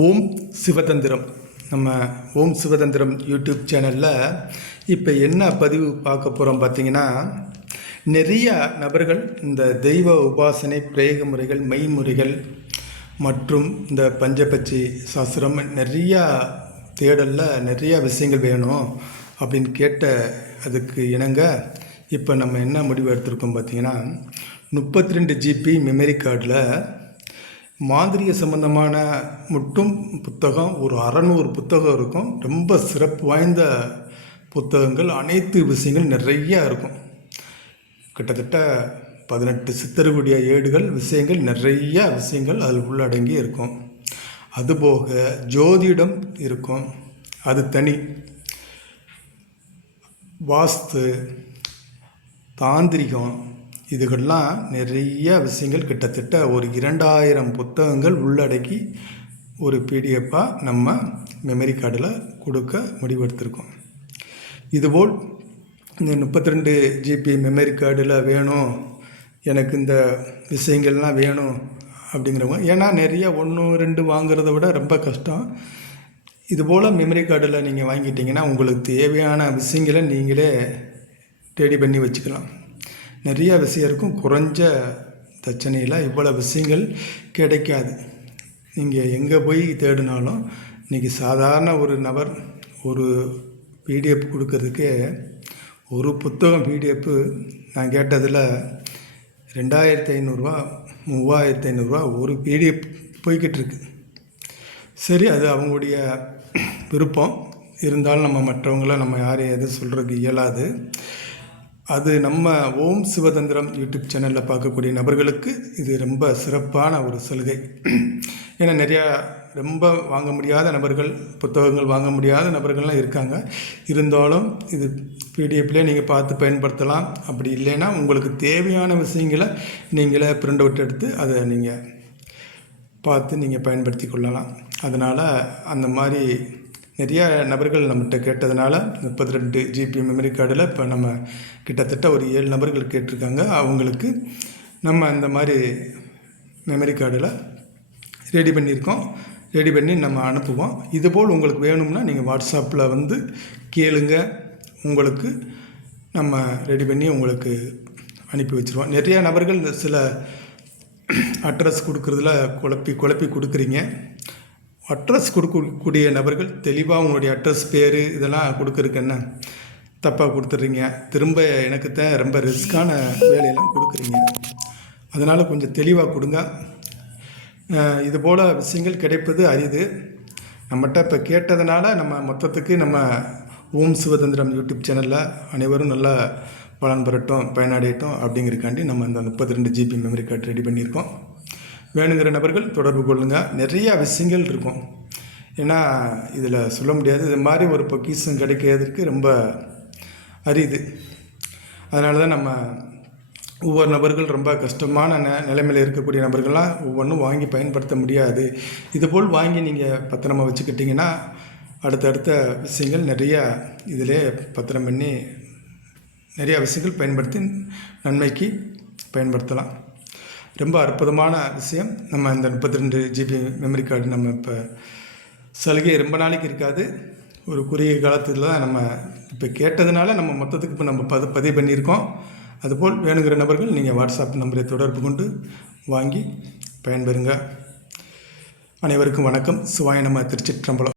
ஓம் சிவதந்திரம் நம்ம ஓம் சிவதந்திரம் யூடியூப் சேனலில் இப்போ என்ன பதிவு பார்க்க போகிறோம் பார்த்தீங்கன்னா, நிறைய நபர்கள் இந்த தெய்வ உபாசனை பிரேக முறைகள் மெய்முறைகள் மற்றும் இந்த பஞ்சபட்சி சாஸ்திரம் நிறையா தேடலில் நிறையா விஷயங்கள் வேணும் அப்படின்னு கேட்ட அதுக்கு இணங்க இப்போ நம்ம என்ன முடிவு எடுத்திருக்கோம் பார்த்தீங்கன்னா, 32 GB மெமரி கார்டில் மாந்திரிய சம்பந்தமான மட்டும் புத்தகம் ஒரு 600 புத்தகம் இருக்கும். ரொம்ப சிறப்பு வாய்ந்த புத்தகங்கள், அனைத்து விஷயங்கள் நிறையா இருக்கும். கிட்டத்தட்ட 18 சித்தர்களுடைய ஏடுகள் விஷயங்கள் நிறையா விஷயங்கள் அதில் உள்ளடங்கி இருக்கும். அதுபோக ஜோதிடம் இருக்கும், அது தனி. வாஸ்து, தாந்திரிகம், இதுகள்லாம் நிறைய விஷயங்கள் கிட்டத்தட்ட ஒரு 2000 புத்தகங்கள் உள்ளடக்கி ஒரு பிடிஎஃபாக நம்ம மெமரி கார்டில் கொடுக்க முடிவெடுத்திருக்கோம். இதுபோல் இந்த 32 GB மெமரி கார்டில் வேணும், எனக்கு இந்த விஷயங்கள்லாம் வேணும் அப்படிங்கிறவங்க, ஏன்னா நிறைய 1 2 வாங்கிறத விட ரொம்ப கஷ்டம். இதுபோல் மெமரி கார்டில் நீங்கள் வாங்கிட்டீங்கன்னா உங்களுக்கு தேவையான விஷயங்களை நீங்களே ரெடி பண்ணி வச்சுக்கலாம். நிறையா விஷயம் இருக்கும். குறைஞ்ச தட்சணையில் இவ்வளோ விஷயங்கள் கிடைக்காது. நீங்கள் எங்கே போய் தேடினாலும் இன்றைக்கி சாதாரண ஒரு நபர் ஒரு பிடிஎஃப் கொடுக்கறதுக்கே ஒரு புத்தகம் பிடிஎஃப்பு நான் கேட்டதில் 2500 3500 ஒரு பிடிஎஃப் போய்கிட்டு இருக்கு. சரி, அது அவங்களுடைய விருப்பம். இருந்தாலும் நம்ம மற்றவங்கள நம்ம யாரையும் எதுவும் சொல்கிறதுக்கு இயலாது. அது நம்ம ஓம் சிவதந்திரம் யூடியூப் சேனலில் பார்க்கக்கூடிய நபர்களுக்கு இது ரொம்ப சிறப்பான ஒரு சலுகை. ஏன்னா நிறையா ரொம்ப வாங்க முடியாத நபர்கள், புத்தகங்கள் வாங்க முடியாத நபர்கள்லாம் இருக்காங்க. இருந்தாலும் இது பிடிஎஃப்லேயே நீங்கள் பார்த்து பயன்படுத்தலாம். அப்படி இல்லைன்னா உங்களுக்கு தேவையான விஷயங்களை நீங்களே பிரிண்ட் அவுட் எடுத்து அதை நீங்கள் பார்த்து நீங்கள் பயன்படுத்தி கொள்ளலாம். அதனால் அந்த மாதிரி நிறையா நபர்கள் நம்மகிட்ட கேட்டதுனால 32 GB மெமரி கார்டில் இப்போ நம்ம கிட்டத்தட்ட ஒரு 7 நபர்கள் கேட்டிருக்காங்க. அவங்களுக்கு நம்ம இந்த மாதிரி மெமரி கார்டில் ரெடி பண்ணியிருக்கோம். ரெடி பண்ணி நம்ம அனுப்புவோம். இதுபோல் உங்களுக்கு வேணும்னா நீங்கள் வாட்ஸ்அப்பில் வந்து கேளுங்க, உங்களுக்கு நம்ம ரெடி பண்ணி உங்களுக்கு அனுப்பி வச்சுருவோம். நிறையா நபர்கள் சில அட்ரஸ் கொடுக்குறதுல குழப்பி கொடுக்குறீங்க. அட்ரஸ் கொடுக்கக்கூடிய நபர்கள் தெளிவாக உங்களுடைய அட்ரஸ் பேர் இதெல்லாம் கொடுக்குறதுக்கு என்ன தப்பாக கொடுத்துட்றீங்க. திரும்ப எனக்கு தான் ரொம்ப ரிஸ்க்கான வேலையெல்லாம் கொடுக்குறீங்க. அதனால் கொஞ்சம் தெளிவாக கொடுங்க. இதுபோல் விஷயங்கள் கிடைப்பது அரிது. நம்மகிட்ட இப்போ கேட்டதுனால நம்ம மொத்தத்துக்கு நம்ம ஓம் சிவதந்திரம் யூடியூப் சேனலில் அனைவரும் நல்லா பலன் பெறட்டும், பயனடையட்டும் அப்படிங்கிறக்காண்டி நம்ம இந்த 32 GB மெமரி கார்டு ரெடி பண்ணியிருக்கோம். வேணுங்கிற நபர்கள் தொடர்பு கொள்ளுங்கள். நிறையா விஷயங்கள் இருக்கும். ஏன்னா இதில் சொல்ல முடியாது. இது மாதிரி ஒரு பொக்கிஷம் கிடைக்கிறதுக்கு ரொம்ப அரிது. அதனால தான் நம்ம ஒவ்வொரு நபர்கள் ரொம்ப கஷ்டமான நிலைமையில் இருக்கக்கூடிய நபர்கள்லாம் ஒவ்வொன்றும் வாங்கி பயன்படுத்த முடியாது. இதுபோல் வாங்கி நீங்கள் பத்திரமா வச்சுக்கிட்டிங்கன்னா அடுத்தடுத்த விஷயங்கள் நிறையா இதிலே பத்திரம் பண்ணி நிறையா விஷயங்கள் பயன்படுத்தி நன்மைக்கு பயன்படுத்தலாம். ரொம்ப அற்புதமான விஷயம். நம்ம இந்த 32 GB மெமரி கார்டு நம்ம இப்போ சலுகை ரொம்ப நாளைக்கு இருக்காது. ஒரு குறுகிய காலத்தில் தான் நம்ம இப்போ கேட்டதுனால நம்ம மொத்தத்துக்கு இப்போ நம்ம பதிவு பண்ணியிருக்கோம். அதுபோல் வேணுங்கிற நபர்கள் நீங்கள் வாட்ஸ்அப் நம்பரை தொடர்பு கொண்டு வாங்கி பயன்பெறுங்க. அனைவருக்கும் வணக்கம். சிவாய நம. திருச்சிற்றம்பலம்.